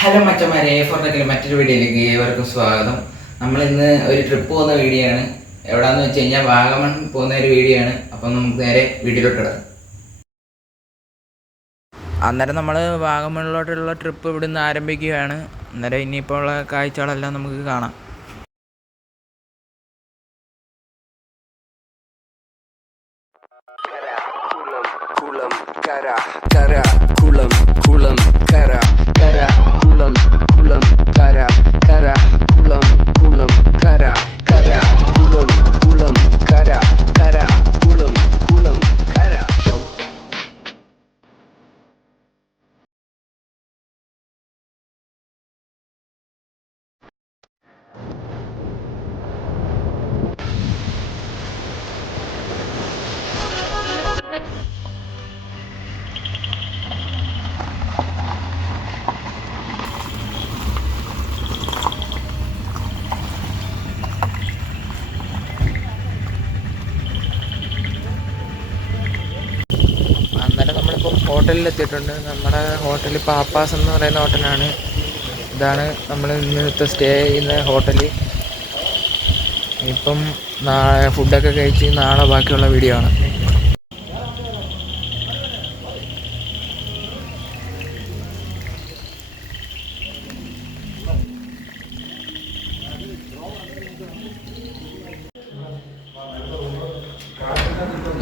Hello മച്ചന്മാരെ, ഫോർട്ടക്കിലെ മറ്റൊരു വീഡിയോയിലേക്ക് ഏവർക്കും സ്വാഗതം. നമ്മളിന്ന് ഒരു ട്രിപ്പ് പോകുന്ന വീഡിയോ ആണ്. എവിടെയാണെന്ന് വെച്ച് കഴിഞ്ഞാൽ വാഗമൺ പോകുന്ന ഒരു വീഡിയോ ആണ്. അപ്പം നമുക്ക് നേരെ വീഡിയോയിലോട്ട് ഇടാം. അന്നേരം നമ്മൾ വാഗമണിലോട്ടുള്ള ട്രിപ്പ് ഇവിടുന്ന് ആരംഭിക്കുകയാണ്. അന്നേരം ഇനിയിപ്പോൾ ഉള്ള കാഴ്ചകളെല്ലാം നമുക്ക് കാണാം. കുളം കര കര കുളം കുളം കര കര കുളം കുളം കര കര കുളം കുളം കര കര കുളം കുളം കര കര കുളം കുളം കര. അന്നേരം നമ്മളിപ്പം ഹോട്ടലിലെത്തിയിട്ടുണ്ട്. നമ്മുടെ ഹോട്ടൽ പാപ്പാസ് എന്ന് പറയുന്ന ഹോട്ടലാണ്. ഇതാണ് നമ്മൾ ഇന്നത്തെ സ്റ്റേ ചെയ്യുന്ന ഹോട്ടൽ. ഇപ്പം നാളെ ഫുഡൊക്കെ കഴിച്ച് നാളെ ബാക്കിയുള്ള വീഡിയോ ആണ്.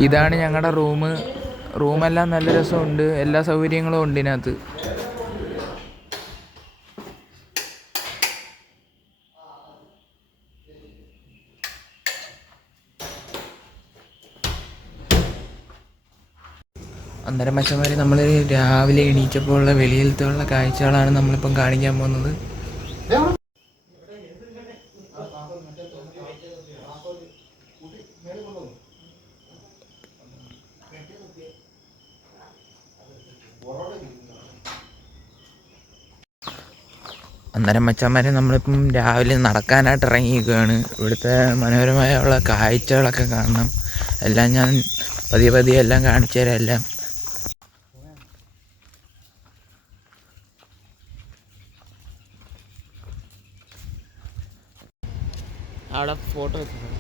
ഇതാണ് ഞങ്ങളുടെ റൂമെല്ലാം നല്ല രസമുണ്ട്. എല്ലാ സൗകര്യങ്ങളും ഉണ്ട് ഇതിനകത്ത്. അന്നേരം മച്ചന്മാരെ, നമ്മൾ രാവിലെ എണീച്ചപ്പോൾ ഉള്ള വെളിയിലത്തുള്ള കാഴ്ചകളാണ് നമ്മളിപ്പം കാണിക്കാൻ പോകുന്നത്. അന്നേരം മച്ചന്മാരെ, നമ്മളിപ്പം രാവിലെ നടക്കാനായിട്ട് ഇറങ്ങിയിരിക്കുകയാണ്. ഇവിടുത്തെ മനോഹരമായുള്ള കാഴ്ചകളൊക്കെ കാണണം. എല്ലാം ഞാൻ പതിയെ പതിയെ എല്ലാം കാണിച്ചു തരാം. എല്ലാം അവിടെ ഫോട്ടോ വെച്ചിട്ടുണ്ട്.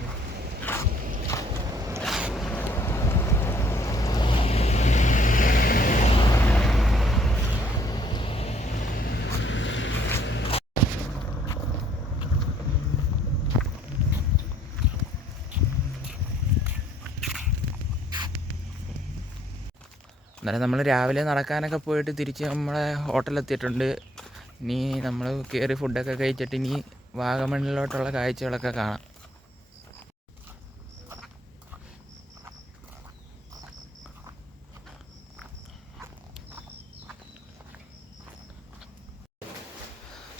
അന്നേരം നമ്മൾ രാവിലെ നടക്കാനൊക്കെ പോയിട്ട് തിരിച്ച് നമ്മളെ ഹോട്ടലെത്തിയിട്ടുണ്ട്. ഇനി നമ്മൾ കയറി ഫുഡൊക്കെ കഴിച്ചിട്ട് ഇനി വാഗമണിലോട്ടുള്ള കാഴ്ചകളൊക്കെ കാണാം.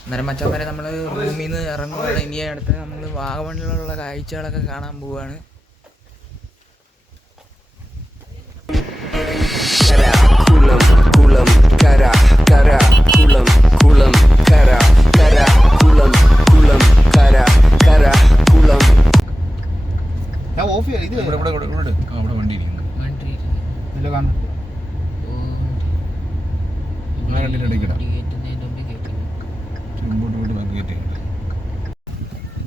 അന്നേരം മച്ചന്മാരെ, നമ്മൾ റൂമിൽ നിന്ന് ഇറങ്ങുകയാണ്. ഇനി അടുത്ത് നമ്മൾ വാഗമണിലുള്ള കാഴ്ചകളൊക്കെ കാണാൻ പോവുകയാണ്. കുളം കര കര കുളം കുളം കര കര കുളം കുളം കര കര കുളം. ഞാൻ ഓഫ് ചെയ്യാം. ഇത് ഇവിടെ അവിടെ വണ്ടി ഇരിക്കുന്നു.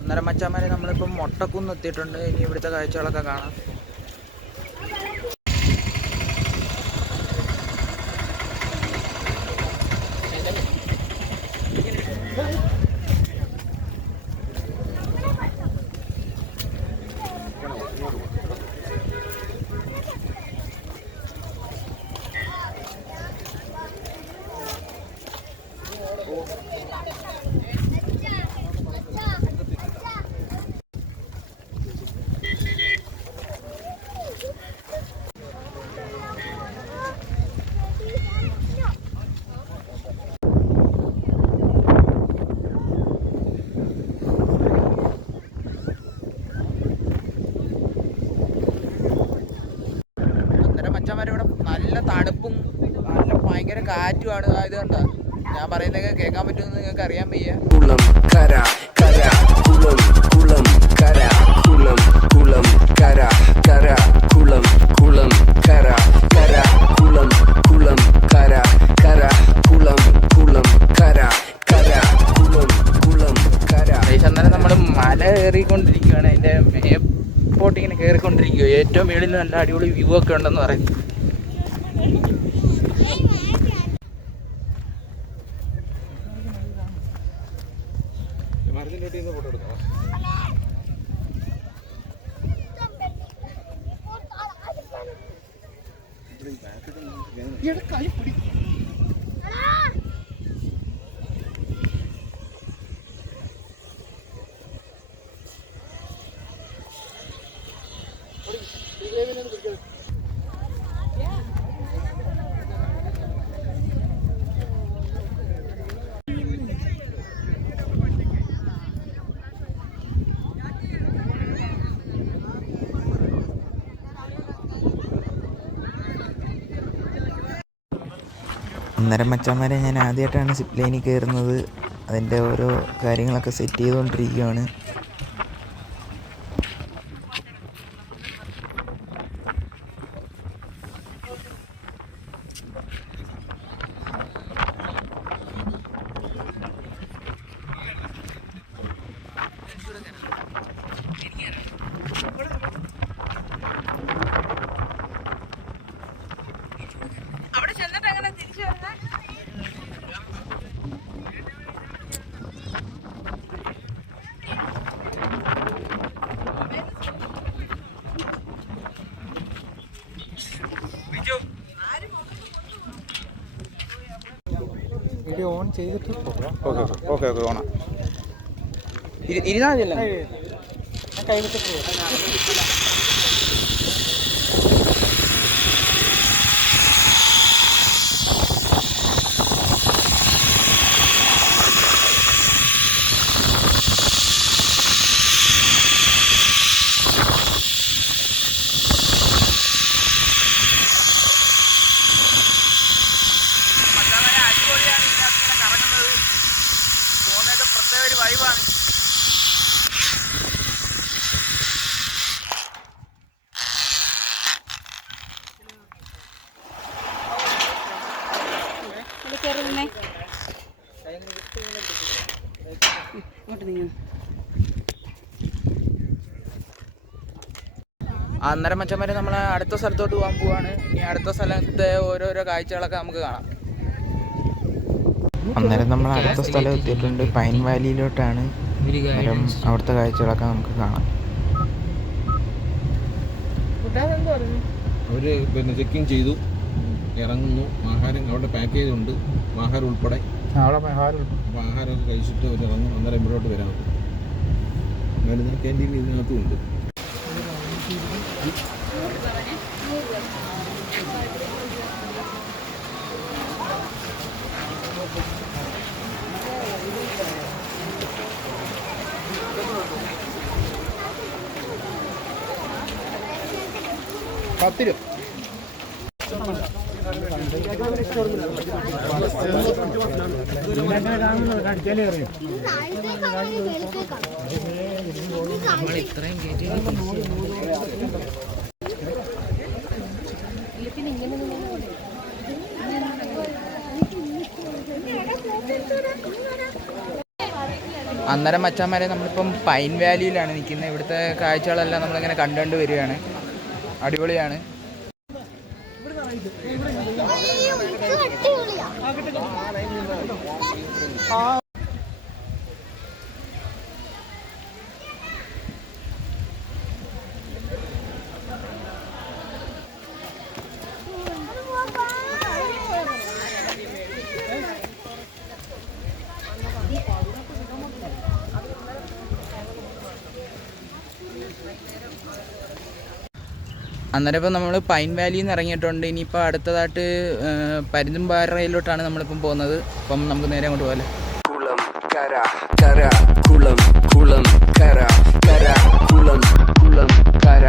അന്നേരം മച്ചാന്മാരെ, നമ്മളിപ്പം മൊട്ടക്കുന്ന് എത്തിയിട്ടുണ്ട്. ഇനി ഇവിടുത്തെ കാഴ്ചകളൊക്കെ കാണാം. മച്ചന്മാരിവിടെ നല്ല തണുപ്പും നല്ല ഭയങ്കര കാറ്റുമാണ്. ഇത് കണ്ട, ഞാൻ പറയുന്നതൊക്കെ കേൾക്കാൻ പറ്റുമെന്ന് നിങ്ങൾക്ക് അറിയാൻ വയ്യ. കുളം കര കര കുളം കുളം കര കുളം കുളം കര കര കുളം കുളം കര കര കുളം കുളം കര കര കുളം കുളം കര നോക്കിയോ, ഏറ്റവും മേളിൽ നല്ല അടിപൊളി വ്യൂ ഒക്കെ ഉണ്ടെന്ന് പറയുന്നു. ഫോട്ടോ എടുക്കാം. അന്നേരം മച്ചാന്മാരെ ഞാൻ ആദ്യമായിട്ടാണ് സിപ്പ് ലൈനിൽ കയറുന്നത്. അതിൻ്റെ ഓരോ കാര്യങ്ങളൊക്കെ സെറ്റ് ചെയ്തുകൊണ്ടിരിക്കുകയാണ്. വീഡിയോ ഓൺ ചെയ്തിട്ട് ഓക്കെ ഓണാ. ഇരുന്നാ മതിയല്ലോ. ഒരു വൈബാണ്. അന്നേരം മച്ചന്മാരെ നമ്മൾ അടുത്ത സ്ഥലത്തോട്ട് പോകാൻ പോവാണ്. ഇനി അടുത്ത സ്ഥലത്തെ ഓരോരോ കാഴ്ചകളൊക്കെ നമുക്ക് കാണാം. അന്നേരം നമ്മൾ അടുത്ത സ്ഥലം എത്തിയിട്ടുണ്ട്. പൈൻ വാലിയിലോട്ടാണ്. അന്നേരം അവിടുത്തെ കാഴ്ചകളൊക്കെ നമുക്ക് കാണാം. അവർ പിന്നെ ചെക്കിങ് ചെയ്തു, ഇറങ്ങുന്നു. ആഹാരം അവിടെ പാക്ക് ചെയ്തുണ്ട്, ആഹാരം ഉൾപ്പെടെ. അപ്പോൾ ആഹാരമൊക്കെ കഴിച്ചിട്ട് അവർ ഇറങ്ങും. അന്നേരം ഇവിടോട്ട് വരാൻ പറ്റും. അങ്ങനെ ക്യാൻറ്റീൻ ഇതിനകത്തും ഉണ്ട്. പത്തിരും അന്നേരം മച്ചാന്മാരെ നമ്മളിപ്പം പൈൻ വാലിയിലാണ് നിൽക്കുന്നത്. ഇവിടുത്തെ കാഴ്ചകളെല്ലാം നമ്മളിങ്ങനെ കണ്ടുകൊണ്ട് വരികയാണ്. അടിപൊളിയാണ്. അന്നേരം ഇപ്പം നമ്മൾ പൈൻ വാലിയിൽ നിന്ന് ഇറങ്ങിയിട്ടുണ്ട്. ഇനിയിപ്പോൾ അടുത്തതായിട്ട് പരുന്തുംപാറയിലോട്ടാണ് നമ്മളിപ്പം പോകുന്നത്. അപ്പം നമുക്ക് നേരെ അങ്ങോട്ട് പോകാം. കുളം കര കര കുളം കുളം കര കര കുളം കുളം കര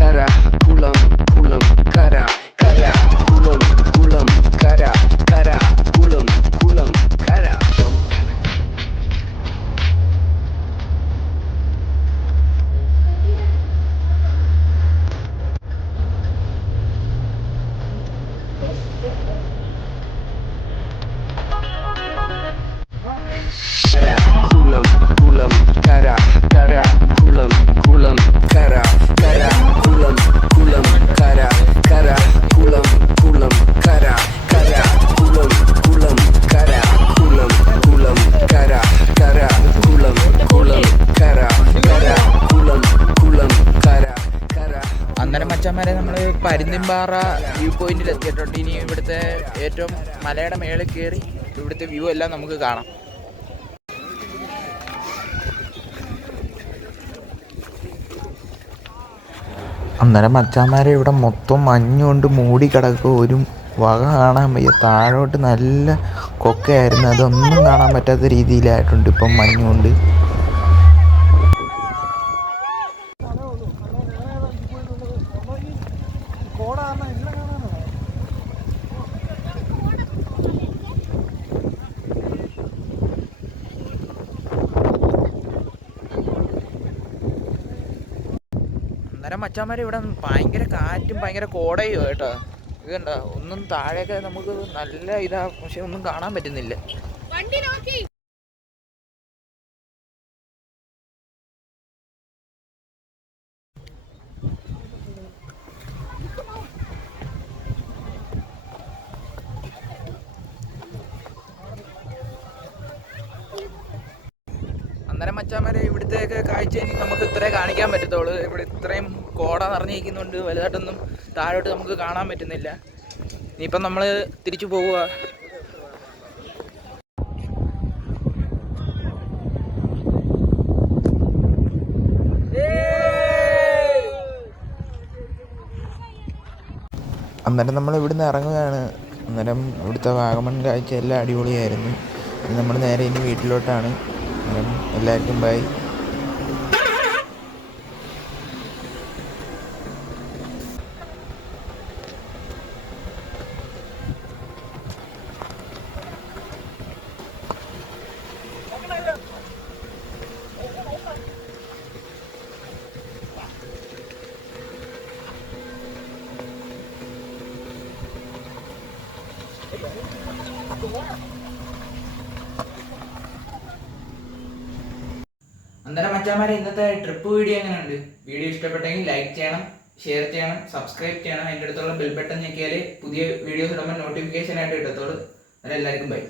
കര കുളം കുളം കര കര കുളം കുളം കര കര കുളം കുളം കര. Kulam, kulam, kara, kara, kulam, kulam, kara, Parunthumpara view പോയിന്റിൽ എത്തിയിട്ടുണ്ട്. ഇനി ഇവിടുത്തെ ഏറ്റവും മലയുടെ മേളിൽ കയറി ഇവിടുത്തെ വ്യൂ എല്ലാം നമുക്ക് കാണാം. അന്നേരം മച്ചാന്മാരെ ഇവിടെ മൊത്തം മഞ്ഞുകൊണ്ട് മൂടി കിടക്കുക, ഒരു വക കാണാൻ വയ്യ. താഴോട്ട് നല്ല കൊക്കയായിരുന്നു, അതൊന്നും കാണാൻ പറ്റാത്ത രീതിയിലായിട്ടുണ്ട് ഇപ്പം മഞ്ഞുകൊണ്ട്. അന്നേരം മച്ചാന്മാരെ ഇവിടെ ഭയങ്കര കാറ്റും ഭയങ്കര കോടയും കേട്ടോ. ഇത് കണ്ട, ഒന്നും താഴെയൊക്കെ നമുക്ക് നല്ല ഇതാ, പക്ഷെ ഒന്നും കാണാൻ പറ്റുന്നില്ല. അന്നേരം മച്ചാന്മാരെ ഇവിടുത്തെയൊക്കെ കാഴ്ച ഇനി നമുക്ക് ഇത്രേ കാണിക്കാൻ പറ്റത്തുള്ളൂ. ഇവിടെ ഇത്രയും കോട നിറഞ്ഞിരിക്കുന്നുണ്ട്, വലുതായിട്ടൊന്നും താഴോട്ട് നമുക്ക് കാണാൻ പറ്റുന്നില്ല. ഇനിയിപ്പം നമ്മൾ തിരിച്ചു പോവുക. അന്നേരം നമ്മൾ ഇവിടുന്ന് ഇറങ്ങുകയാണ്. അന്നേരം ഇവിടുത്തെ വാഗമൺ കാഴ്ച എല്ലാം അടിപൊളിയായിരുന്നു. ഇനി നമ്മൾ നേരെ ഇനി വീട്ടിലോട്ടാണ്. അന്നേരം എല്ലാവർക്കും ബൈ. അന്നേരം മച്ചാന്മാരെ ഇന്നത്തെ ട്രിപ്പ് വീഡിയോ എങ്ങനെയുണ്ട്? വീഡിയോ ഇഷ്ടപ്പെട്ടെങ്കിൽ ലൈക്ക് ചെയ്യണം, ഷെയർ ചെയ്യണം, സബ്സ്ക്രൈബ് ചെയ്യണം. അതിൻ്റെ അടുത്തുള്ള ബെൽ ബട്ടൺ ഞെക്കിയാൽ പുതിയ വീഡിയോസ് ഇടുമ്പോൾ നോട്ടിഫിക്കേഷൻ ആയിട്ട് കിട്ടത്തുള്ളൂ. അന്നേരം എല്ലാവർക്കും ബൈ.